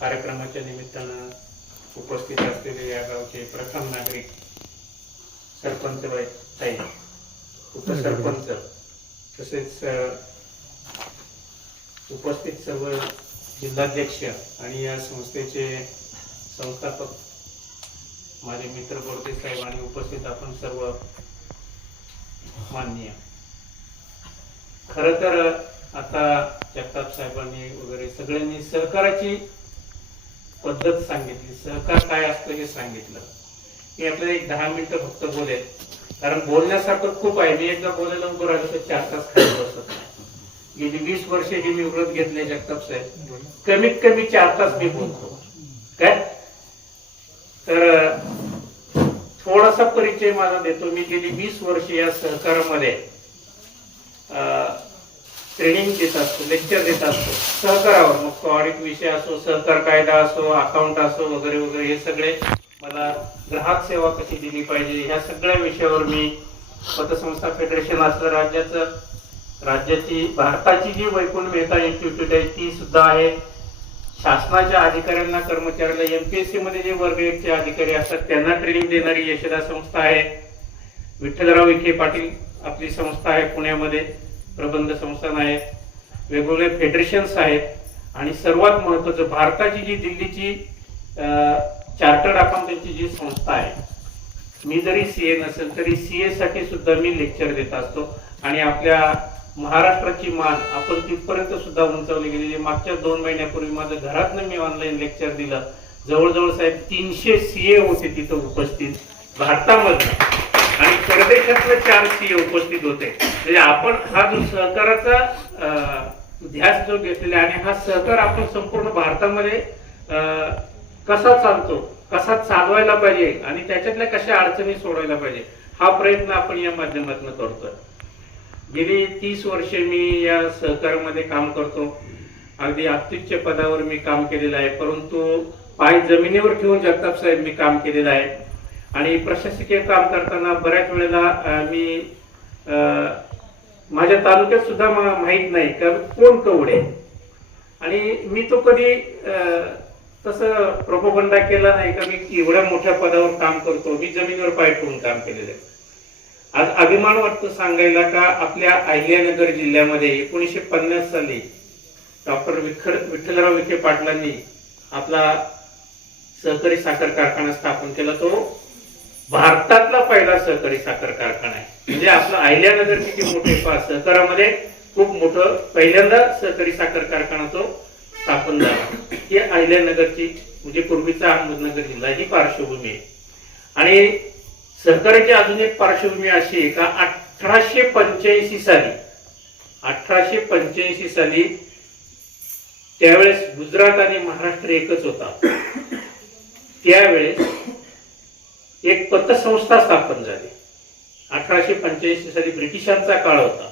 कार्यक्रमाच्या निमित्तानं उपस्थित असलेले या गावचे प्रथम नागरिक सरपंच ताई उपसरपंच तसेच उपस्थित सर्व जिल्हाध्यक्ष आणि या संस्थेचे संस्थापक माझे मित्र बोरते साहेब आणि उपस्थित आपण सर्व माननीय. खर तर आता जगताप साहेबांनी वगैरे सगळ्यांनी सहकाराची पद्धत सांगितली. सहकार काय असतं हे सांगितलं. मी आपल्याला एक दहा मिनिटं फक्त बोलेल कारण बोलण्यासारखं खूप आहे. मी एकदा बोलायला उभं राहिलो तर चार तास खाली बसत नाही. गेली वीस वर्षे हे मी व्रत घेतले जगताप साहेब. कमीत कमी चार तास मी बोलतो. काय? तर थोडासा परिचय माझा देतो. मी गेली वीस वर्ष या सहकारामध्ये ट्रेनिंग देत असतो लेक्चर देत असतो. सहकारावर मग तो ऑडिट विषय असो सहकार कायदा असो अकाउंट असो वगैरे वगैरे हे सगळे मला ग्राहक सेवा कशी दिली पाहिजे ह्या सगळ्या विषयावर मी पतसंस्था फेडरेशन असलं राज्याचं राज्याची भारताची जी वैकुंठ मेहता इन्स्टिट्यूट आहे ती सुद्धा आहे. शासनाच्या अधिकाऱ्यांना कर्मचाऱ्याला सी मध्ये जे वर्ग एकचे अधिकारी असतात त्यांना ट्रेनिंग देणारी यशदा संस्था आहे. विठ्ठलराव विखे पाटील आपली संस्था आहे पुण्यामध्ये. प्रबंध संस्थान आहेत वेगवेगळे फेडरेशन्स आहेत आणि सर्वात महत्त्वाचं भारताची जी दिल्लीची चार्टर्ड अकाउंटंटची जी संस्था आहे मी जरी सी ए नसेल तरी सी एसाठी सुद्धा मी लेक्चर देत असतो. आणि आपल्या महाराष्ट्राची मान आपण तिथपर्यंत सुद्धा उंचावली गेलेली मागच्या दोन महिन्यापूर्वी माझं घरातनं मी ऑनलाईन लेक्चर दिलं. जवळजवळ साहेब तीनशे सीए होते तिथं उपस्थित भारतामधनं. परदेशातले चार सी उपस्थित होते. म्हणजे आपण हा जो सहकाराचा ध्यास जो घेतलेला आहे आणि हा सहकार आपण संपूर्ण भारतामध्ये कसा चालतो कसा चालवायला पाहिजे आणि त्याच्यातल्या कशा अडचणी सोडवायला पाहिजे हा प्रयत्न आपण या माध्यमातून करतोय. गेली तीस वर्षे मी या सहकारामध्ये काम करतो. अगदी अत्युच्च पदावर मी काम केलेलं आहे परंतु पाय जमिनीवर ठेवून जगताप साहेब मी काम केलेलं आहे. आणि प्रशासकीय काम करताना बऱ्याच वेळेला मी माझ्या तालुक्यात सुद्धा मला माहीत नाही कारण कोण कवडे. आणि मी तो कधी तसं प्रोपोगंडा केला नाही का मी एवढ्या मोठ्या पदावर काम करतो मी जमिनीवर पाय ठेवून काम केलेलं आहे. आज अभिमान वाटतो सांगायला का आपल्या अहिल्यानगर जिल्ह्यामध्ये एकोणीसशे पन्नास साली डॉक्टर विठ्ठल विठ्ठलराव विखे पाटलांनी आपला सहकारी साखर कारखाना स्थापन केला तो. भारतातला पहिला सहकारी साखर कारखाना आहे. म्हणजे आपलं अहिल्यानगर किती मोठे सहकारामध्ये खूप मोठं पहिल्यांदा सहकारी साखर कारखाना तो स्थापन झाला. ही अहिल्यानगरची म्हणजे पूर्वीचा अहमदनगर जिल्हा ही पार्श्वभूमी आहे. आणि सहकाराची अजून एक पार्श्वभूमी अशी आहे का अठराशे पंच्याऐंशी साली अठराशे पंच्याऐंशी साली त्यावेळेस गुजरात आणि महाराष्ट्र एकच होता. त्यावेळेस एक पतसंस्था स्थापन झाली. अठराशे पंच्याऐंशी साली ब्रिटिशांचा काळ होता.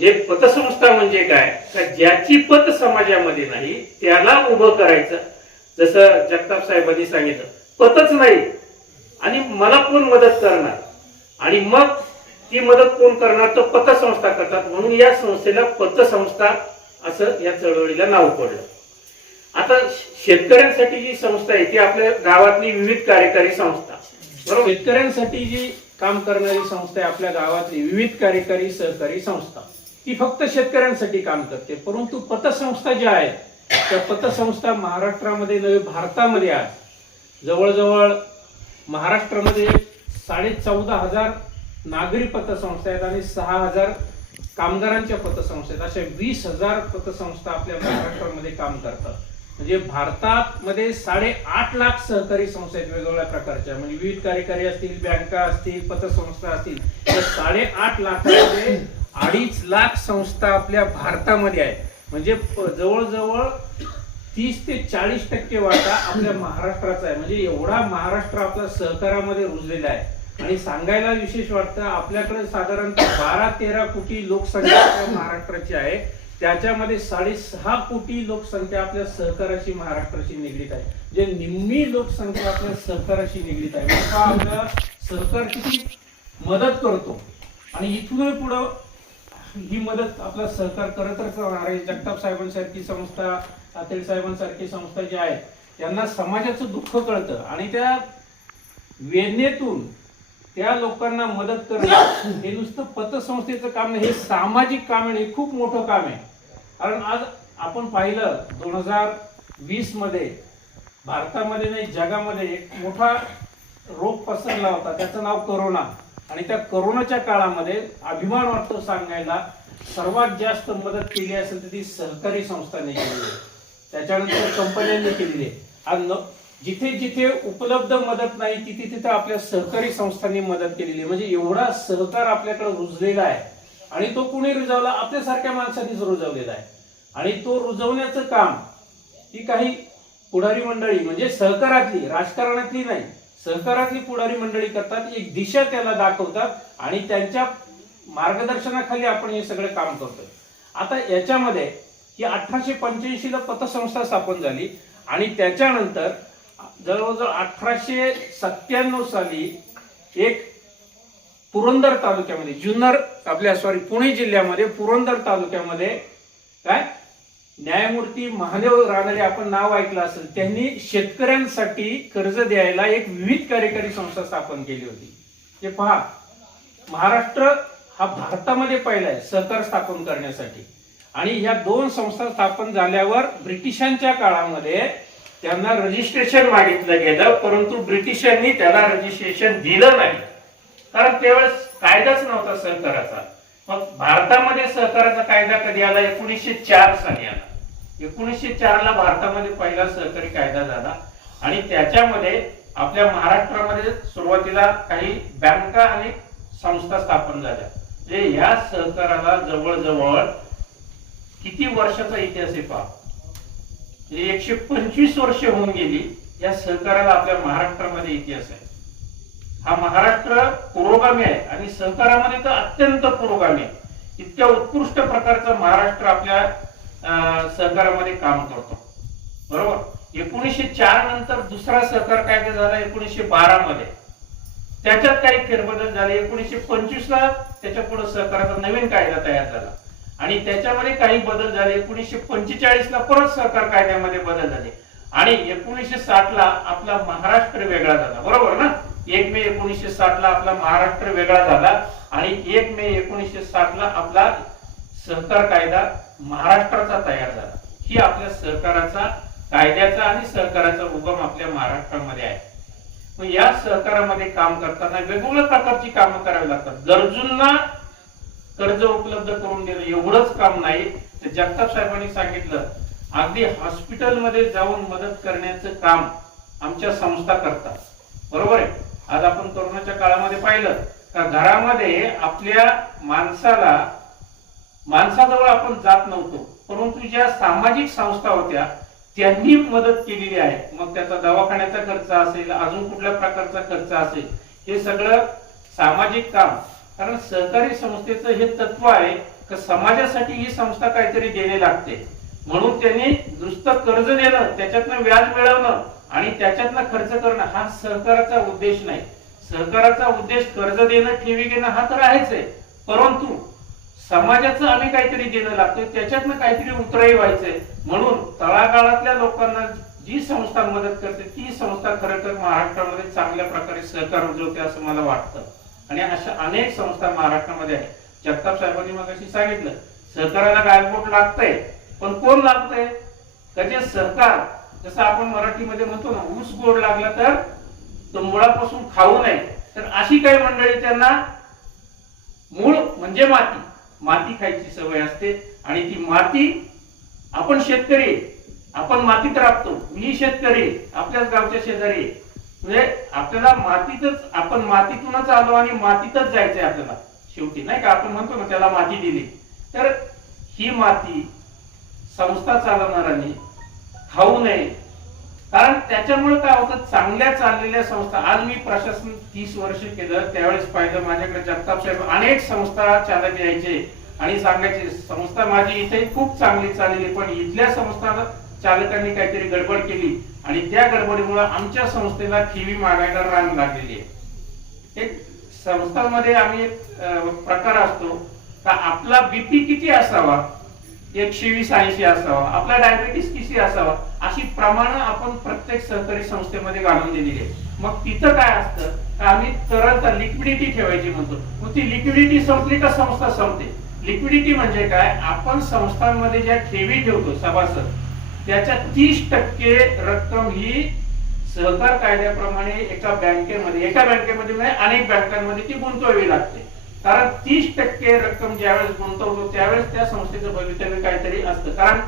जे पतसंस्था म्हणजे काय? का ज्याची पत समाजामध्ये नाही त्याला उभं करायचं. जसं जगताप साहेबांनी सांगितलं पतच नाही. आणि मला कोण मदत करणार? आणि मग ती मदत कोण करणार? तर पतसंस्था करतात. म्हणून या संस्थेला पतसंस्था असं या चळवळीला नाव पडलं. आता शेतकऱ्यांसाठी जी संस्था आहे ती आपल्या गावातली विविध कार्यकारी संस्था बरोबर? शेतकऱ्यांसाठी जी काम करणारी संस्था आहे आपल्या गावातली विविध कार्यकारी सहकारी संस्था ती फक्त शेतकऱ्यांसाठी काम करते. परंतु पतसंस्था ज्या आहेत त्या पतसंस्था महाराष्ट्रामध्ये नवे भारतामध्ये आज जवळजवळ महाराष्ट्रामध्ये साडे चौदा हजार नागरी पतसंस्था आहेत आणि सहा हजार कामगारांच्या पतसंस्था आहेत. अशा वीस हजार पतसंस्था आपल्या महाराष्ट्रामध्ये काम करतात. म्हणजे भारतात मध्ये साडे आठ लाख सहकारी संस्था आहेत वेगवेगळ्या प्रकारच्या. म्हणजे विविध कार्यकारी असतील बँका असतील पतसंस्था असतील. तर साडेआठ लाखामध्ये अडीच लाख संस्था आपल्या भारतामध्ये आहेत. म्हणजे जवळजवळ तीस ते चाळीस टक्के वाटा आपल्या महाराष्ट्राचा आहे. म्हणजे एवढा महाराष्ट्र आपला सहकारामध्ये रुजलेला आहे. आणि सांगायला विशेष वाटतं आपल्याकडे साधारणतः बारा तेरा कोटी लोकसंख्या महाराष्ट्राची आहे. त्याच्यामध्ये साडेसहा कोटी लोकसंख्या आपल्या सहकाराशी महाराष्ट्राशी निगडीत आहे. जे निम्मी लोकसंख्या आपल्या सहकाराशी निगडीत आहे. म्हणजे हा पहा सहकार किती मदत करतो. आणि इथून पुढं ही मदत आपला सहकार करतच राहणार आहे. जगताप साहेबांसारखी संस्था आतेड साहेबांसारखी संस्था ज्या आहेत त्यांना समाजाचं दुःख कळतं. आणि त्या वेदनेतून त्या लोकांना मदत करणं हे नुसतं पतसंस्थेचं काम नाही हे सामाजिक काम आहे. हे खूप मोठं काम आहे. कारण आज आपण पाहिलं दोन हजार वीसमध्ये भारतामध्ये नाही जगामध्ये एक मोठा रोग पसरला होता. त्याचं नाव करोना. आणि त्या करोनाच्या काळामध्ये अभिमान वाटतो सांगायला सर्वात जास्त मदत केली असेल तर ती सहकारी संस्थांनी केलेली आहे त्याच्यानंतर कंपन्यांनी केलेली आहे आज जिथे जिथे उपलब्ध मदत नाही तिथे तिथे आपल्या सहकारी संस्थांनी मदत केलेली. आहे म्हणजे एवढा सहकार आपल्याकडे रुजलेला आहे. आणि तो कुणी रुजवला? आपल्यासारख्या माणसांनीच रुजवलेला आहे. आणि तो रुजवण्याचं काम ही काही पुढारी मंडळी म्हणजे सहकारातली राजकारणातली नाही सहकारातली पुढारी मंडळी करतात एक दिशा त्याला दाखवतात आणि त्यांच्या मार्गदर्शनाखाली आपण हे सगळं काम करतोय. आता याच्यामध्ये ही अठराशे पंच्याऐंशी ला पतसंस्था स्थापन झाली आणि त्याच्यानंतर जवळजवळ अठराशे सत्त्याण्णव साली एक पुरंदर तालुक्यामध्ये जुन्नर आपल्या सॉरी पुणे जिल्ह्यामध्ये पुरंदर तालुक्यामध्ये काय? न्यायमूर्ती महादेव रानडे आपण नाव ऐकलं असेल त्यांनी शेतकऱ्यांसाठी कर्ज द्यायला एक विविध कार्यकारी संस्था स्थापन केली होती. हे पहा महाराष्ट्र हा भारतामध्ये पहिला आहे सहकार स्थापन करण्यासाठी. आणि ह्या दोन संस्था स्थापन झाल्यावर ब्रिटिशांच्या काळामध्ये त्यांना रजिस्ट्रेशन मागितलं गेलं परंतु ब्रिटिशांनी त्याला रजिस्ट्रेशन दिलं नाही. कारण त्यावेळेस कायदाच नव्हता सहकाराचा मग भारतामध्ये सहकाराचा कायदा कधी आला? एकोणीसशे चार साली आला. एकोणीसशे चार ला भारतामध्ये पहिला सहकारी कायदा झाला. आणि त्याच्यामध्ये आपल्या महाराष्ट्रामध्ये सुरुवातीला काही बँका आणि संस्था स्थापन झाल्या. म्हणजे ह्या सहकाराला जवळजवळ किती वर्षाचा इतिहास आहे पहा? म्हणजे एकशे पंचवीस वर्ष होऊन गेली या सहकाराला आपल्या महाराष्ट्रामध्ये इतिहास आहे. हा महाराष्ट्र पुरोगामी आहे आणि सहकारामध्ये तर अत्यंत पुरोगामी इतक्या उत्कृष्ट प्रकारचं महाराष्ट्र आपल्या सहकारामध्ये काम करतो. बरोबर? एकोणीसशे चार नंतर दुसरा सहकार कायदा झाला एकोणीसशे बारा मध्ये. त्याच्यात काही फेरबदल झाले. एकोणीसशे पंचवीस ला त्याच्या पुढे सहकाराचा नवीन कायदा तयार झाला. आणि त्याच्यामध्ये काही बदल झाले. एकोणीसशे पंचेचाळीस ला परत सहकार कायद्यामध्ये बदल झाले. आणि एकोणीसशे साठ ला आपला महाराष्ट्र वेगळा झाला. बरोबर ना? एक मे एकोणीसशे साठ ला आपला महाराष्ट्र वेगळा झाला आणि एक मे एकोणीसशे साठ ला आपला सहकार कायदा महाराष्ट्राचा तयार झाला. ही आपल्या सहकाराचा कायद्याचा आणि सहकाराचा उगम आपल्या महाराष्ट्रामध्ये आहे. मग या सहकारामध्ये काम करताना वेगवेगळ्या प्रकारची कामं करावी लागतात. गरजूंना कर्ज उपलब्ध करून देणं एवढंच काम नाही. तर जगताप साहेबांनी सांगितलं अगदी हॉस्पिटलमध्ये जाऊन मदत करण्याचं काम आमच्या संस्था करतात. बरोबर आहे? आज आपण कोरोनाच्या काळामध्ये पाहिलं का घरामध्ये आपल्या माणसाला माणसाजवळ आपण जात नव्हतो परंतु ज्या सामाजिक संस्था होत्या त्यांनी मदत केलेली आहे. मग त्याचा दवाखान्याचा खर्च असेल अजून कुठल्या प्रकारचा खर्च असेल हे सगळं सामाजिक काम. कारण सहकारी संस्थेचं हे तत्व आहे की समाजासाठी ही संस्था काहीतरी देणे लागते. म्हणून त्यांनी नुसतं कर्ज देणं त्याच्यातनं व्याज मिळवणं आणि त्याच्यातला खर्च करणं हा सहकाराचा उद्देश नाही. सहकाराचा उद्देश कर्ज देणं ठेवी घेणं हा तर आहेच आहे. परंतु समाजाचं आम्ही काहीतरी देणं लागतोय त्याच्यातनं काहीतरी उतराई व्हायचंय. म्हणून तळागाळातल्या लोकांना जी संस्था मदत करते ती संस्था खरं तर महाराष्ट्रामध्ये चांगल्या प्रकारे सहकार उजवते असं मला वाटतं. आणि अशा अनेक संस्था महाराष्ट्रामध्ये आहेत. जगताप साहेबांनी मग सांगितलं सहकाराला गायबोट लागतंय. पण कोण लागतंय? त्याचे सहकार जसं आपण मराठीमध्ये म्हणतो ना ऊस गोड लागला तर तो मुळापासून खाऊ नये. तर अशी काही मंडळी त्यांना मूळ म्हणजे माती माती खायची सवय असते आणि ती माती आपण शेतकरी आपण मातीत राबतो. मी शेतकरी आपल्याच गावच्या शेजारी म्हणजे आपल्याला मातीतच आपण मातीतूनच आलो आणि मातीतच जायचंय आपल्याला. शेवटी नाही का? आपण म्हणतो ना त्याला माती दिली. तर ही माती संस्था चालवणाऱ्यांनी खाऊ नये. कारण त्याच्यामुळे काय होतं? चांगल्या चाललेल्या संस्था. आज मी प्रशासन तीस वर्ष केलं. त्यावेळेस पाहिलं माझ्याकडे जगताप साहेब अनेक संस्था चालक यायचे आणि सांगायचे संस्था माझी इथे खूप चांगली चाललेली पण इथल्या संस्था चालकांनी काहीतरी गडबड केली आणि त्या गडबडीमुळे आमच्या संस्थेला खिवी मागायला रांग लागलेली आहे. एक संस्थांमध्ये आम्ही प्रकार असतो का आपला बीपी किती असावा? एकशे वीस ऐंशी असावा. आपला डायबिटीस किती असावा? अशी प्रमाण आपण प्रत्येक सहकारी संस्थेमध्ये घालून दिलेली आहे मग तिथं काय असतं? का आम्ही तरलता लिक्विडिटी ठेवायची म्हणतो. मग ती लिक्विडिटी संपली का संस्था संपते? लिक्विडिटी म्हणजे काय? आपण संस्थांमध्ये ज्या ठेवी ठेवतो सभासद त्याच्या तीस टक्के रक्कम ही सहकार कायद्याप्रमाणे एका बँकेमध्ये एका बँकेमध्ये म्हणजे अनेक बँकांमध्ये ती गुंतवावी लागते. कारण तीस टक्के रक्कम ज्यावेळेस गुंतवतो त्यावेळेस त्या संस्थेचं भवितव्य काहीतरी असतं. कारण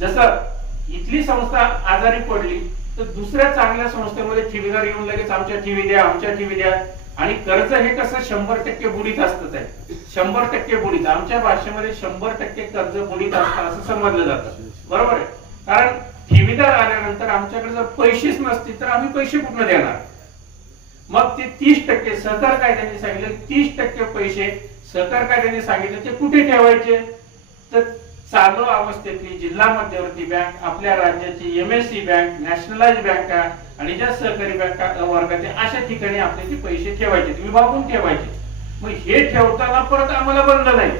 जसं इथली संस्था आजारी पडली तर दुसऱ्या चांगल्या संस्थेमध्ये ठेवीदार येऊन लगेच आमच्या ठेवी द्या आमच्या ठेवी द्या. आणि कर्ज हे कसं शंभर टक्के बुडीत असतं ते. शंभर टक्के बुडीत. आमच्या भाषेमध्ये शंभर टक्के कर्ज बुडीत असतं असं समजलं जातं. बरोबर आहे? कारण ठेवीदार आल्यानंतर आमच्याकडे जर पैसेच नसतील तर आम्ही पैसे कुठनं देणार? मग ते तीस टक्के सहकार कायद्याने सांगितले तीस टक्के पैसे सहकार कायद्याने सांगितले ते कुठे ठेवायचे? तर चालू अवस्थेतली जिल्हा मध्यवर्ती बँक आपल्या राज्याची एमएससी बँक नॅशनलाइज बँका आणि ज्या सहकारी बँका वर्गाचे अशा ठिकाणी आपले ते पैसे ठेवायचे विभागून ठेवायचे. मग हे ठेवताना परत आम्हाला बंद नाही.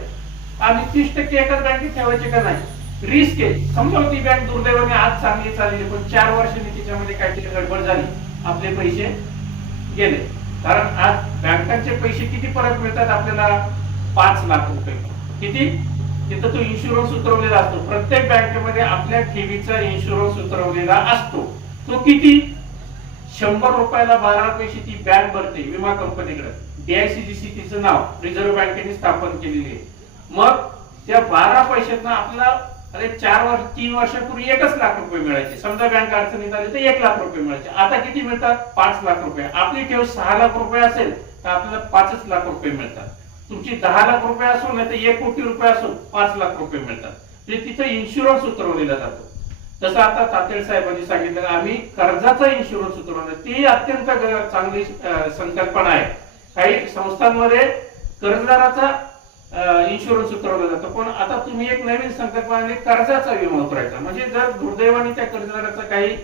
आम्ही तीस टक्के एकाच बँकेत ठेवायचे का नाही? रिस्क आहे. समजा ती बँक दुर्दैवाने आज चांगली चालली पण चार वर्षांनी तिच्यामध्ये काहीतरी गडबड झाली. आपले पैसे गेले. कारण आज बँकांचे पैसे किती परत मिळतात आपल्याला? पाच लाख रुपये. किती? तिथं तो इन्शुरन्स उतरवलेला असतो. प्रत्येक बँकेमध्ये आपल्या ठेवीचा इन्शुरन्स उतरवलेला असतो. तो किती? शंभर रुपयाला बारा पैसे ती बँक भरते विमा कंपनीकडे. डीआयसीजीसी तिचं नाव रिझर्व्ह बँकेने स्थापन केलेली. आहे मग त्या बारा पैशातनं आपला अरे चार वर्ष तीन वर्षापूर्वी एकच लाख रुपये मिळायचे. समजा बँक अडचणीत आली तर एक लाख रुपये मिळायचे. आता किती मिळतात? पाच लाख रुपये. आपली ठेव सहा लाख रुपये असेल तर आपल्याला पाचच लाख रुपये मिळतात. तुमची दहा लाख रुपये असो नाही तर एक कोटी रुपये असो पाच लाख रुपये मिळतात. म्हणजे तिथं इन्शुरन्स उतरवलेला जातो. जसं आता तातेड साहेबांनी सांगितलं आम्ही कर्जाचा इन्शुरन्स उतरवलं ती अत्यंत चांगली संकल्पना आहे. काही संस्थांमध्ये कर्जदाराचा इन्शुरन्स उतरवला जातो पण आता तुम्ही एक नवीन संकल्पना आणली, कर्जाचा विमा उतरायचा. म्हणजे जर दुर्दैवाने त्या कर्जदाराचा काही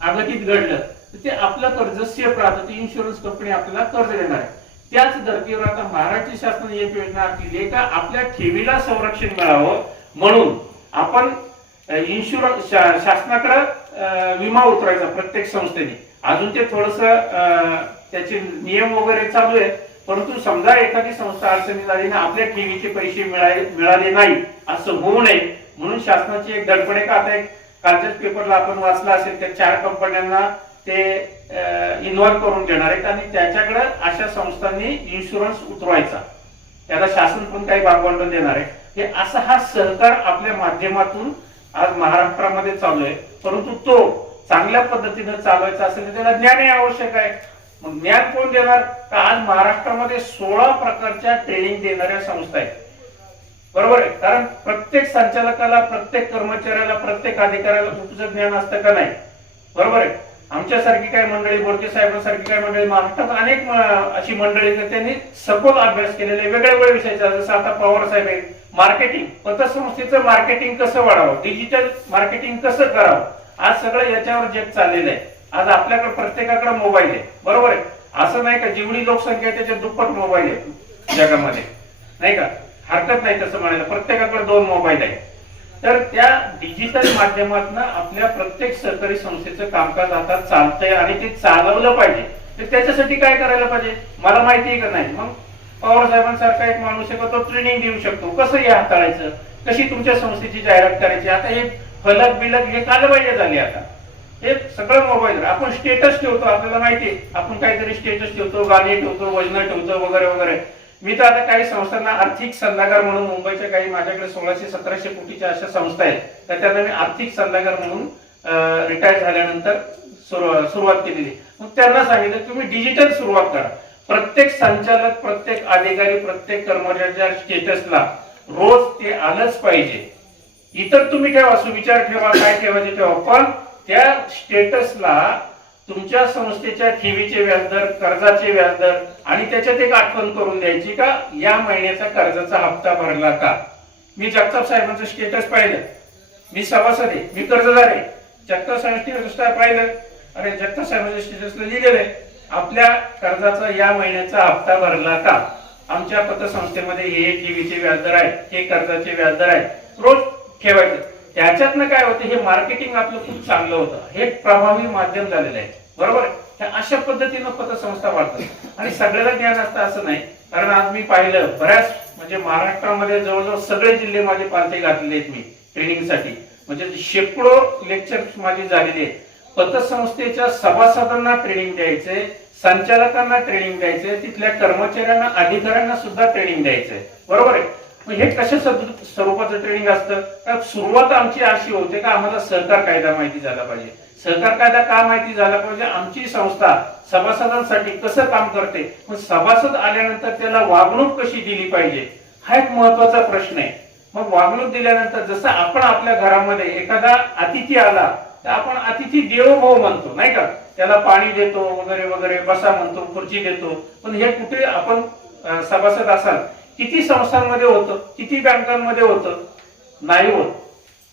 अगतीत घडलं तर ते आपलं कर्ज सेफ राहतं ती इन्शुरन्स कंपनी आपल्याला कर्ज देणार आहे. त्याच धर्तीवर आता महाराष्ट्र शासनाने एक योजना आखली आहे का आपल्या ठेवीला संरक्षण मिळावं म्हणून आपण इन्शुरन्स शासनाकडे विमा उतरायचा प्रत्येक संस्थेने. अजून ते थोडस त्याचे नियम वगैरे चालू आहे परंतु समजा एखादी संस्था अडचणीत आली ना आपल्या ठेवीचे पैसे मिळाले मिळाले नाही असं होऊ नये म्हणून शासनाची एक दडपणे का? आता एक कालच्याच पेपरला आपण वाचला असेल त्या चार कंपन्यांना ते इन्व्हॉल्व करून घेणार आहेत आणि त्याच्याकडे अशा संस्थांनी इन्शुरन्स उतरवायचा. त्याला शासन पण काही भागवंड देणार आहे. हे असा हा सहकार आपल्या माध्यमातून आज महाराष्ट्रामध्ये चालू आहे. परंतु तो चांगल्या पद्धतीने चालवायचा असेल तर त्याला ज्ञानही आवश्यक आहे. मग ज्ञान कोण देणार? तर आज महाराष्ट्रामध्ये सोळा प्रकारच्या ट्रेनिंग देणाऱ्या संस्था आहेत. बरोबर आहे? कारण प्रत्येक संचालकाला प्रत्येक कर्मचाऱ्याला प्रत्येक अधिकाऱ्याला कुठचं ज्ञान असतं का नाही? बरोबर आहे? आमच्यासारखी काही मंडळी बोरके साहेबांसारखी काही मंडळी? महाराष्ट्रात अनेक अशी मंडळी त्यांनी सखोल अभ्यास केलेले वेगळ्या वेगळ्या विषयाचा जसं आता पवार साहेब आहेत. मार्केटिंग पतसंस्थेचं मार्केटिंग कसं वाढावं? डिजिटल मार्केटिंग कसं करावं? आज सगळं याच्यावर जग चाललेलं आहे. आज आपल्याकडे प्रत्येकाकडे मोबाईल आहे. बरोबर आहे? असं नाही का जेवढी लोकसंख्या आहे त्याच्या दुप्पट मोबाईल आहे जगामध्ये. नाही का? हरकत नाही तसं म्हणायला. प्रत्येकाकडे दोन मोबाईल आहे. तर त्या डिजिटल माध्यमातून आपल्या प्रत्येक सहकारी संस्थेचं कामकाज आता चालतंय आणि ते चालवलं पाहिजे. तर त्याच्यासाठी काय करायला पाहिजे? मला माहिती आहे का नाही? मग पवार साहेबांसारखा एक माणूस आहे का तो ट्रेनिंग देऊ शकतो. कसं हे हाताळायचं? कशी तुमच्या संस्थेची जाहिरात करायची? आता हे फलक बिलक हे कालबाह्य झाले आता. हे सगळं मोबाईल. आपण स्टेटस ठेवतो आपल्याला माहिती आपण काहीतरी स्टेटस ठेवतो गाणी ठेवतो वजन ठेवतो वगैरे वगैरे. मी तर आता काही संस्थांना आर्थिक सल्लागार म्हणून मुंबईच्या काही माझ्याकडे सोळाशे सतराशे कोटीच्या अशा संस्था आहेत तर त्यांना मी आर्थिक सल्लागार म्हणून रिटायर झाल्यानंतर सुरुवात केलेली. मग त्यांना सांगितलं तुम्ही डिजिटल सुरुवात करा. प्रत्येक संचालक प्रत्येक अधिकारी प्रत्येक कर्मचाऱ्याच्या स्टेटसला रोज ते आलंच पाहिजे. इतर तुम्ही ठेवा सुविचार ठेवा काय ठेवायचे ठेवा. पण त्या स्टेटसला तुमच्या संस्थेच्या ठेवीचे व्याजदर कर्जाचे व्याजदर आणि त्याच्यात एक आठवण करून द्यायची का या महिन्याचा कर्जाचा हप्ता भरला का? मी जगताप साहेबांचं स्टेटस पाहिलं. मी सभासद आहे मी कर्जदार आहे. जगताप साहेब पाहिलं. अरे जगताप साहेबांच्या स्टेटसला लिहिलेलं आहे. आपल्या कर्जाचा या महिन्याचा हप्ता भरला का? आमच्या पतसंस्थेमध्ये हे ठेवीचे व्याजदर आहे हे कर्जाचे व्याजदर आहे रोज ठेवायचं. त्याच्यातनं काय होतं हे मार्केटिंग आपलं खूप चांगलं होतं. हे प्रभावी माध्यम झालेलं आहे. बरोबर आहे? अशा पद्धतीनं पतसंस्था वाढतात. आणि सगळ्याला ज्ञान असतं असं नाही. कारण आज मी पाहिलं बऱ्याच म्हणजे महाराष्ट्रामध्ये जवळजवळ सगळे जिल्हे माझे पालथे घातलेले आहेत मी ट्रेनिंगसाठी. म्हणजे शेकडो लेक्चर माझी झालेली आहेत. पतसंस्थेच्या सभासदांना ट्रेनिंग द्यायचंय संचालकांना ट्रेनिंग द्यायचंय तिथल्या कर्मचाऱ्यांना अधिकाऱ्यांना सुद्धा ट्रेनिंग द्यायचंय बरोबर आहे? मग हे कशा स्वरूपाचं ट्रेनिंग असतं? तर सुरुवात आमची अशी होते का आम्हाला सहकार कायदा माहिती झाला पाहिजे? सहकार कायदा का माहिती झाला पाहिजे? आमची संस्था सभासदांसाठी कसं काम करते? मग सभासद आल्यानंतर त्याला वागणूक कशी दिली पाहिजे? हा एक महत्त्वाचा प्रश्न आहे. मग वागणूक दिल्यानंतर जसं आपण आपल्या घरामध्ये एखादा अतिथी आला तर आपण अतिथी देवभाव म्हणतो नाही का? त्याला पाणी देतो वगैरे वगैरे बसा म्हणतो खुर्ची देतो. पण हे कुठे आपण सभासद असाल किती संस्थांमध्ये होतं किती बँकांमध्ये होतं नाही होत.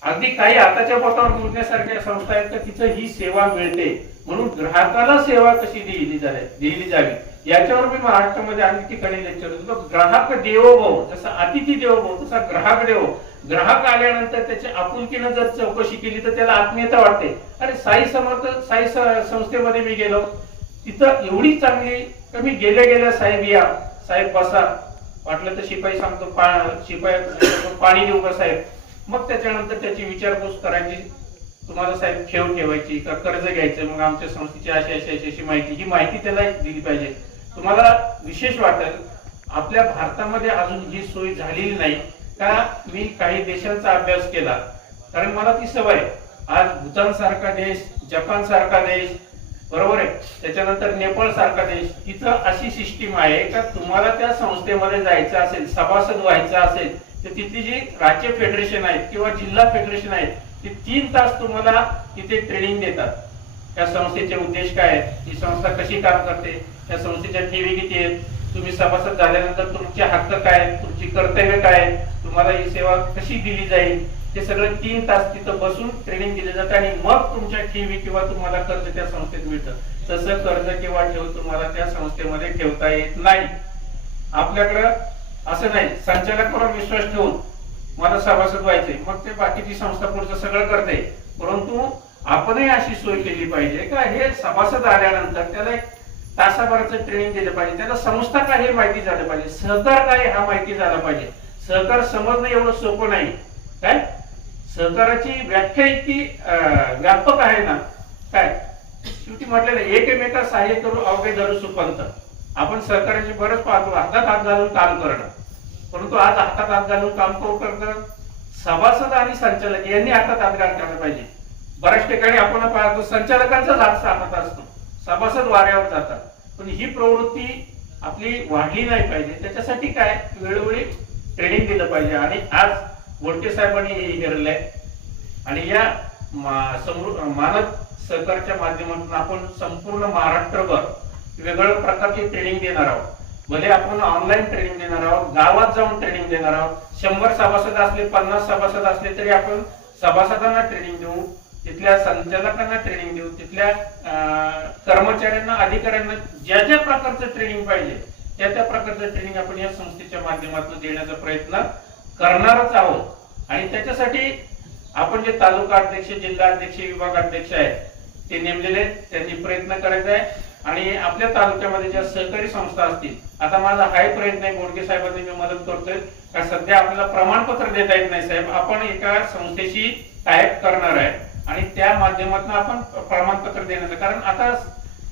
अगदी काही आताच्या बोटावर जोडण्यासारख्या संस्था आहेत तर तिथं ही सेवा मिळते. म्हणून ग्राहकाला सेवा कशी दिली जावी दिली जावी? याच्यावर मी महाराष्ट्रामध्ये अनेक ठिकाणी लेक्चर होतो ग्राहक देवो भाऊ जसा अतिथी देवो भाऊ तसा ग्राहक देवो ग्राहक आल्यानंतर त्याची आपुलकीनं जर चौकशी केली तर त्याला आत्मीयता वाटते. अरे साई समर्थ साई संस्थेमध्ये मी गेलो. तिथं एवढी चांगली तर मी गेल्या गेल्या साहेब या साहेब बसा. वाटलं तर शिपाई सांगतो पा- शिपाई पाणी देऊ का साहेब? मग त्याच्यानंतर त्याची विचारपूस करायची. तुम्हाला साहेब ठेव ठेवायची का कर्ज घ्यायचं? मग आमच्या संस्थेची अशी अशी अशी अशी माहिती. ही माहिती त्याला दिली पाहिजे. तुम्हाला विशेष वाटेल आपल्या भारतामध्ये अजून ही सोय झालेली नाही. का मी काही देशांचा अभ्यास केला. कारण मला ती सवय आज भूतान सारखा देश जपान सारखा देश बरोबर आहे? त्याच्यानंतर नेपाळ सारखा देश तिथं अशी सिस्टीम आहे का तुम्हाला त्या संस्थेमध्ये जायचं असेल सभासद व्हायचं असेल तर तिथली जी राज्य फेडरेशन आहेत किंवा जिल्हा फेडरेशन आहेत ते तीन तास तुम्हाला तिथे ट्रेनिंग देतात. त्या संस्थेचे उद्देश काय आहेत? ही संस्था कशी काम करते? त्या संस्थेच्या ठेवी किती आहेत? तुम्ही सभासद झाल्यानंतर तुमचे हक्क काय आहेत? तुमची कर्तव्य काय तुम्हाला ही सेवा कशी दिली जाईल? ते सगळं तीन तास तिथं बसून ट्रेनिंग दिले जातं आणि मग तुमच्या ठेवी किंवा तुम्हाला कर्ज त्या संस्थेत मिळतं. तसं कर्ज किंवा ठेव तुम्हाला त्या संस्थेमध्ये ठेवता येत नाही. आपल्याकडं असं नाही. संचालकावर विश्वास ठेवून मला सभासद व्हायचंय. मग ते बाकीची संस्था पुढचं सगळं करते. परंतु आपणही अशी सोय केली पाहिजे का हे सभासद आल्यानंतर त्याला एक तासाभराचं ट्रेनिंग दिलं पाहिजे. त्याला संस्था काय हे माहिती झालं पाहिजे. सहकार काय हा माहिती झाला पाहिजे. सहकार समजणं एवढं सोपं नाही. काय? सहकाराची व्याख्या इतकी व्यापक आहे ना? काय? शेवटी म्हटलेलं एकमेका सहाय्य करू अवघे धरू सुपंत. आपण सहकार्याचे बरंच पाहतो हातात हात घालून काम करणं. परंतु आज हातात हात घालून काम कोण करणं सभासद आणि संचालक यांनी हातात हात घालायला पाहिजे. बऱ्याच ठिकाणी आपण पाहतो संचालकांचाच हात हातात असतो. सभासद वाऱ्यावर जातात. पण ही प्रवृत्ती आपली वाढली नाही पाहिजे. त्याच्यासाठी काय? वेळोवेळी ट्रेनिंग दिलं पाहिजे. आणि आज वोडके साहेबांनी हे हेरलंय आणि या समृ- मानद सहकारच्या माध्यमातून आपण संपूर्ण महाराष्ट्रभर वेगवेगळ्या प्रकारची ट्रेनिंग देणार आहोत. भले आपण ऑनलाईन ट्रेनिंग देणार आहोत गावात जाऊन ट्रेनिंग देणार आहोत. शंभर सभासद असले पन्नास सभासद असले तरी आपण सभासदांना ट्रेनिंग देऊ तिथल्या संचालकांना ट्रेनिंग देऊ तिथल्या कर्मचाऱ्यांना अधिकाऱ्यांना ज्या ज्या प्रकारचं ट्रेनिंग पाहिजे त्या त्या प्रकारचं ट्रेनिंग आपण या संस्थेच्या माध्यमातून देण्याचा प्रयत्न करणारच आहोत. आणि त्याच्यासाठी आपण जे तालुका अध्यक्ष जिल्हा अध्यक्ष विभाग अध्यक्ष आहेत ते नेमलेले आहेत. त्यांनी प्रयत्न करायचा आहे. आणि आपल्या तालुक्यामध्ये ज्या सहकारी संस्था असतील आता माझा हाय प्रयत्न आहे गोडके साहेबांनी मी मदत करतोय. का सध्या आपल्याला प्रमाणपत्र देता येत नाही साहेब. आपण एका संस्थेशी टायप करणार आहे. आणि त्या माध्यमातून आपण प्रमाणपत्र देण्याचं कारण आता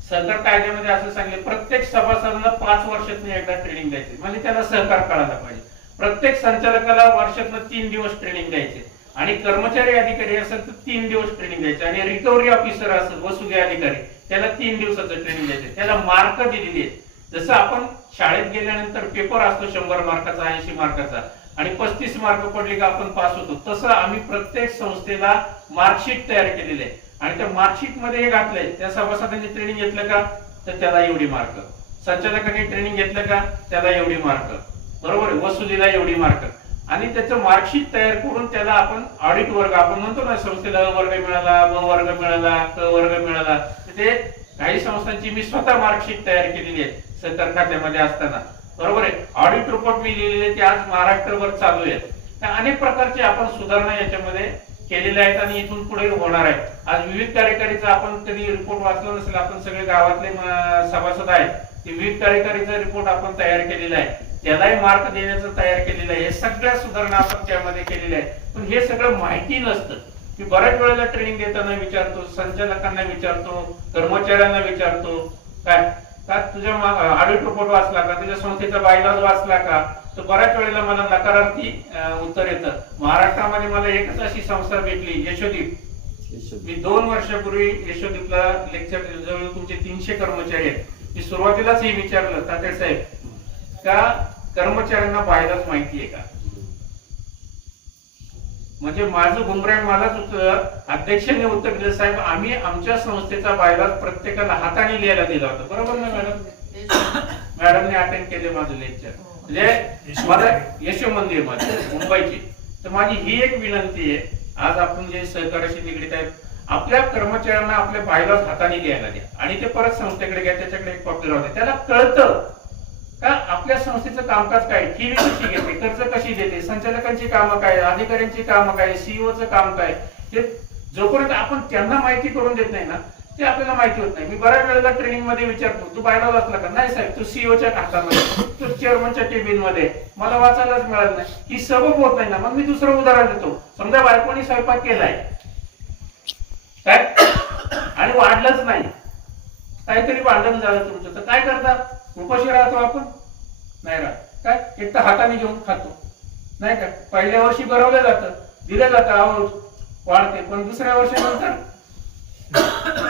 सहकार कायद्यामध्ये असं सांगितलं प्रत्येक सभासदांना पाच वर्षातून एकदा ट्रेनिंग द्यायची. म्हणजे त्याला सहकार कळायला पाहिजे. प्रत्येक संचालकाला वर्षातनं तीन दिवस ट्रेनिंग द्यायचे. आणि कर्मचारी अधिकारी असेल तर तीन दिवस ट्रेनिंग द्यायचे. आणि रिकव्हरी ऑफिसर असेल वसुगे अधिकारी त्याला तीन दिवसाचं ट्रेनिंग द्यायचे. त्याला मार्क दिलेली आहेत. जसं आपण शाळेत गेल्यानंतर पेपर असतो शंभर मार्काचा ऐंशी मार्काचा आणि पस्तीस मार्क पडले का आपण पास होतो. तसं आम्ही प्रत्येक संस्थेला मार्कशीट तयार केलेली आहे. आणि त्या मार्कशीटमध्ये हे घातलंय. त्या सभासदांनी ट्रेनिंग घेतलं का? तर त्याला एवढी मार्क संचालकांनी ट्रेनिंग घेतलं का? त्याला एवढी मार्क बरोबर आहे वसुलीला एवढी मार्क आणि त्याचं मार्कशीट तयार करून त्याला आपण ऑडिट वर्ग आपण म्हणतो ना संस्थेला वर्ग मिळाला ब वर्ग मिळाला क वर्ग मिळाला. ते काही संस्थांची मी स्वतः मार्कशीट तयार केलेली आहे सहकार खात्यामध्ये असताना. बरोबर आहे ऑडिट रिपोर्ट मी लिहिलेले ते आज महाराष्ट्रभर चालू आहेत अनेक प्रकारचे आपण सुधारणा याच्यामध्ये केलेल्या आहेत आणि इथून पुढे होणार आहे. आज विविध कार्यकारीचा आपण कधी रिपोर्ट वाचला नसेल आपण सगळे गावातले सभासद आहेत ते विविध कार्यकारीचा रिपोर्ट आपण तयार केलेला आहे. त्यालाही मार्क देण्याचं तयार केलेलं आहे. हे सगळ्या सुधारणा आपण त्यामध्ये केलेल्या आहेत. पण हे सगळं माहिती नसतं. मी बऱ्याच वेळेला ट्रेनिंग देताना विचारतो संचालकांना विचारतो कर्मचाऱ्यांना विचारतो. काय? का तुझ्या ऑडिट रिपोर्ट वाचला का? तुझ्या संस्थेचा बायलॉज वाचला का? तर बऱ्याच वेळेला मला नकारार्थी उत्तर येतं. महाराष्ट्रामध्ये मला एकच अशी संस्था भेटली यशोदीप. मी दोन वर्षापूर्वी यशोदीपला लेक्चर जवळ तुमचे तीनशे कर्मचारी आहेत. मी सुरुवातीलाच हे विचारलं ताते साहेब त्या कर्मचाऱ्यांना पाहायलाच माहिती आहे का? म्हणजे माझं गुमराय मलाच उत्तर अध्यक्षांनी उत्तर दिलं. साहेब आम्ही आमच्या संस्थेचा बायलाच प्रत्येकाला हाताने लिहायला दिला होता. बरोबर ना मॅडम? मॅडमने अटेंड केले माझं लेक्चर म्हणजे मला यशो मंदिरमध्ये मुंबईची. तर माझी ही एक विनंती आहे. आज आपण जे सहकार्याशी निगडीत आहेत आपल्या कर्मचाऱ्यांना आपल्या बायलाच हाताने लिहायला द्या. आणि ते परत संस्थेकडे घ्या त्याच्याकडे एक कॉपी राहू त्याला कळतं का आपल्या संस्थेचं कामकाज काय? ठेवी कशी घेते? कर्ज कशी देते? संचालकांची कामं काय? अधिकाऱ्यांची कामं काय? सीईओचं काम काय? ते जोपर्यंत आपण त्यांना माहिती करून देत नाही ना ते आपल्याला माहिती होत नाही. मी बऱ्याच वेळेला ट्रेनिंगमध्ये विचारतो तू बायला वाचला का? नाही साहेब तू सीईओच्या हातामध्ये तू चेअरमनच्या टेबिनमध्ये मला वाचायलाच मिळत नाही. ही सबब होत नाही ना मग मी दुसरं उदाहरण देतो. समजा बायकोनी स्वयंपाक केलाय. काय आणि वाढलंच नाही. काहीतरी वाढलं झालं तुमचं. तर काय करतात उपाशी राहतो आपण? नाही राहत. काय? एक तर हाताने घेऊन खातो. नाही का? पहिल्या वर्षी भरवलं जातं. दिलं जातं आवड वाढते. पण दुसऱ्या वर्षानंतर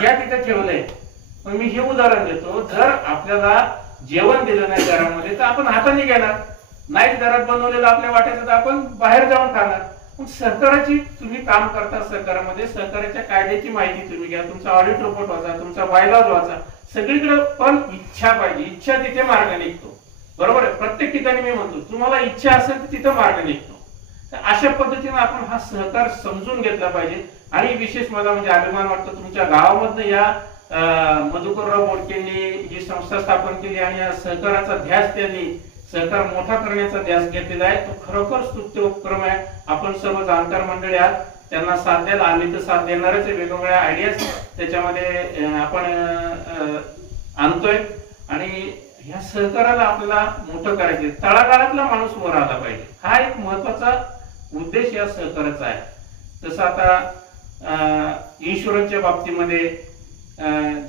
या तिथे ठेवलंय. पण मी हे उदाहरण देतो. जर आपल्याला जेवण दिलं नाही घरामध्ये तर आपण हाताने घेणार. नाही घरात बनवलेलं आपल्या वाट्याचं तर आपण बाहेर जाऊन खाणार. मग तुम्ही काम करता सहकारामध्ये सरकारच्या कायद्याची माहिती तुम्ही घ्या तुमचा ऑडिट रिपोर्ट वाचा तुमचा बायलॉज वाचा सगळीकडे पण इच्छा पाहिजे इच्छा तिथे मार्ग निघतो. बरोबर आहे? प्रत्येक ठिकाणी मी म्हणतो तुम्हाला इच्छा असेल तर तिथं मार्ग निघतो. तर अशा पद्धतीने आपण हा सहकार समजून घेतला पाहिजे. आणि विशेष मला म्हणजे अभिमान वाटतो तुमच्या गावामधनं या मधुकरराव बोडकेंनी ही संस्था स्थापन केली आणि या सहकाराचा ध्यास त्यांनी सहकार मोठा करण्याचा ध्यास घेतलेला आहे. तो खरोखर स्तुत्य उपक्रम आहे. आपण सर्व जाणकार मंडळी आहात त्यांना साथ द्याल. आम्ही तर साथ देणारच वेगवेगळ्या आयडियाज त्याच्यामध्ये आपण आणतोय. आणि ह्या सहकाराला आपल्याला मोठं करायचं तळागाळातला माणूस वर आला पाहिजे. हा एक महत्त्वाचा उद्देश या सहकाराचा आहे. तसं आता इन्शुरन्सच्या बाबतीमध्ये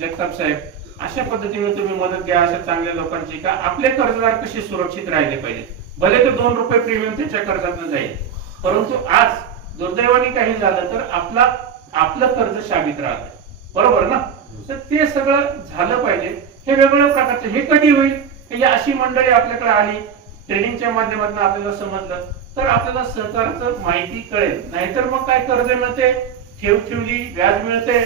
जगताप साहेब अशा पद्धतीने तुम्ही मदत घ्या अशा चांगल्या लोकांची का? आपले कर्जदार कसे सुरक्षित राहिले पाहिजे भले तर दोन रुपये प्रीमियम त्याच्या कर्जातून जाईल. परंतु आज दुर्दैवाने काही झालं तर आपला आपलं कर्ज शाबित राहत. बरोबर ना? तर ते सगळं झालं पाहिजे. हे वेगळ्या प्रकारचं हे कधी होईल? या अशी मंडळी आपल्याकडे आली ट्रेनिंगच्या माध्यमातून आपल्याला समजलं तर आपल्याला सहकाराचं माहिती कळेल. नाहीतर मग काय कर्ज मिळते? ठेव ठेवली व्याज मिळते.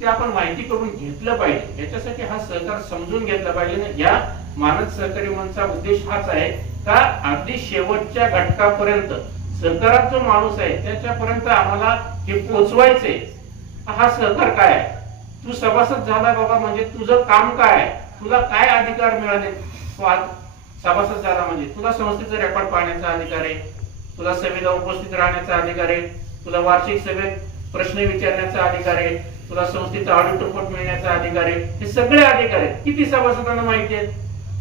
ते आपण माहिती करून घेतलं पाहिजे. याच्यासाठी हा सहकार समजून घेतला पाहिजे. या मानद सहकारी मंचचा उद्देश हाच आहे का अगदी शेवटच्या घटकापर्यंत सहकारात जो माणूस आहे त्याच्यापर्यंत आम्हाला हे पोचवायचंय. हा सहकार काय आहे? तू सभासद झाला बाबा म्हणजे तुझं काम काय आहे? तुला काय अधिकार मिळाले? सभासद झाला म्हणजे तुला संस्थेचा रेकॉर्ड पाहण्याचा अधिकार आहे. तुला सभेला उपस्थित राहण्याचा अधिकार आहे. तुला वार्षिक सभेत प्रश्न विचारण्याचा अधिकार आहे. तुला संस्थेचा ऑडिट रिपोर्ट मिळण्याचा अधिकार आहे हे सगळे अधिकार आहेत किती सभासदांना माहिती आहेत?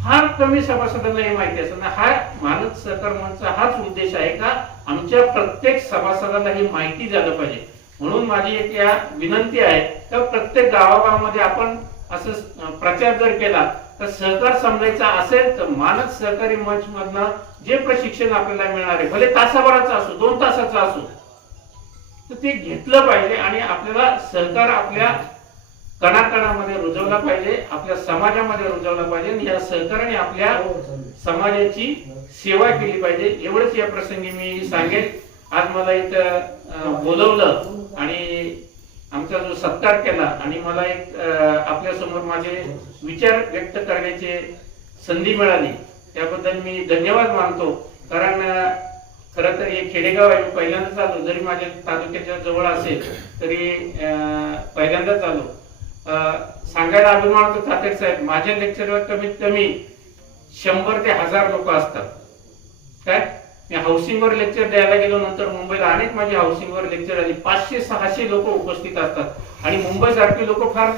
फार कमी सभासदांना हे माहिती असताना हा मानद सहकार मंचचा हाच उद्देश आहे का? आमच्या प्रत्येक सभासदाला ही माहिती झालं पाहिजे. म्हणून माझी एक या विनंती आहे तर प्रत्येक गावागावामध्ये आपण असं प्रचार जर केला तर सहकार समजायचा असेल तर मानद सहकारी मंच मधनं जे प्रशिक्षण आपल्याला मिळणार आहे भले तासाभराचं असो दोन तासाचं असो तर ते घेतलं पाहिजे आणि आपल्याला सहकार आपल्या कणाकणामध्ये रुजवला पाहिजे आपल्या समाजामध्ये रुजवला पाहिजे आणि या सहकाराने आपल्या समाजाची सेवा केली पाहिजे. एवढंच या प्रसंगी मी सांगेन. आज मला इथं बोलवलं आणि आमचा जो सत्कार केला आणि मला एक आपल्यासमोर माझे विचार व्यक्त करण्याची संधी मिळाली. त्याबद्दल मी धन्यवाद मानतो. कारण खरं तर हे खेडेगाव आहे. मी पहिल्यांदाच आलो जरी माझ्या तालुक्याच्या जवळ असेल तरी पहिल्यांदाच आलो सांगायला अभिमान होतो तात्याक साहेब. माझ्या लेक्चरवर कमीत कमी शंभर ते हजार लोक असतात. काय? मी हाऊसिंगवर लेक्चर द्यायला गेलो नंतर मुंबईला अनेक माझी हाऊसिंगवर लेक्चर आली. पाचशे सहाशे लोक उपस्थित असतात. आणि मुंबई सारखी लोक फार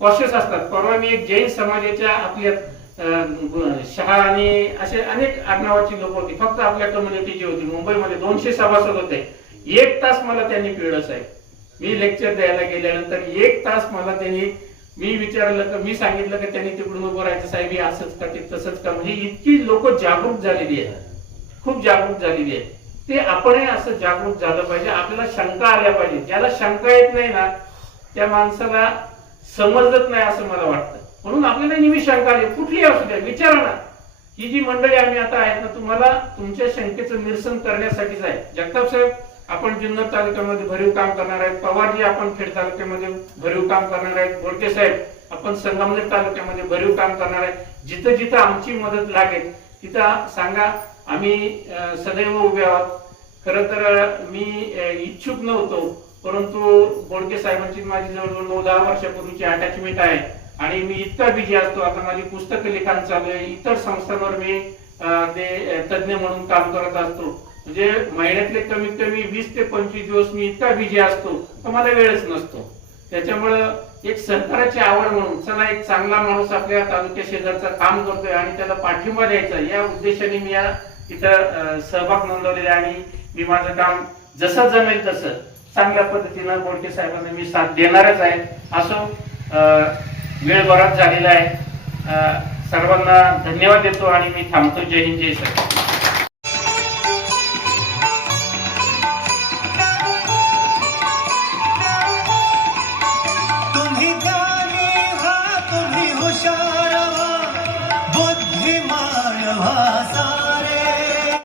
कॉशियस असतात. परवा मी एक जैन समाजाच्या आपल्या शहा आणि असे अनेक आडनावाची लोक होती. फक्त आपल्या कम्युनिटी जी होती. मुंबईमध्ये दोनशे सभासद होते. एक तास मला त्यांनी पिळस साहेब. मी लेक्चर द्यायला गेल्यानंतर एक तास मला त्यांनी मी विचारलं का मी सांगितलं की त्यांनी तिकडून उभं राहायचं साहेब हे असंच का ते तसंच का? म्हणजे इतकी लोक जागरूक झालेली आहेत. खूप जागरूक झालेली आहे ते आपणही असं जागरूक झालं पाहिजे. आपल्याला शंका आल्या पाहिजे ज्याला शंका येत नाही ना त्या माणसाला समजत नाही असं मला वाटतं. म्हणून आपल्याला नेहमी शंका आली कुठली असू द्या विचारा ना. ही जी मंडळी आम्ही आता आहेत ना तुम्हाला तुमच्या शंकेचं निरसन करण्यासाठीच आहे. जगताप साहेब आपण जुन्नर तालुक्यामध्ये भरीव काम करणार आहेत. पवारजी आपण खेड तालुक्यामध्ये भरीव काम करणार आहेत. बोडके साहेब आपण संगमनेर तालुक्यामध्ये भरीव काम करणार आहेत. जिथं जिथं आमची मदत लागेल तिथं सांगा आम्ही सदैव उभे आहोत. खरं तर मी इच्छुक नव्हतो परंतु बोडके साहेबांची माझी जवळजवळ नऊ दहा वर्षापूर्वीची अटॅचमेंट आहे. आणि मी इतका बिझी असतो. आता माझी पुस्तक लिखाण चालू आहे. इतर संस्थांवर मी ते तज्ज्ञ म्हणून काम करत असतो. म्हणजे महिन्यातले कमीत कमी वीस ते पंचवीस दिवस मी इतका बिझी असतो तर मला वेळच नसतो. त्याच्यामुळं एक सहकाराची आवड म्हणून चला एक चांगला माणूस आपल्या तालुक्या शेजारचं काम करतोय आणि त्याला पाठिंबा द्यायचा या उद्देशाने मी या इथं सहभाग नोंदवलेला आहे आणि मी माझं काम जसं जमेल तसं चांगल्या पद्धतीनं बोडके साहेबांना मी साथ देणारच आहे. असो वेळ बराच झालेला आहे. सर्वांना धन्यवाद देतो आणि मी थांबतो. जय हिंद जय सर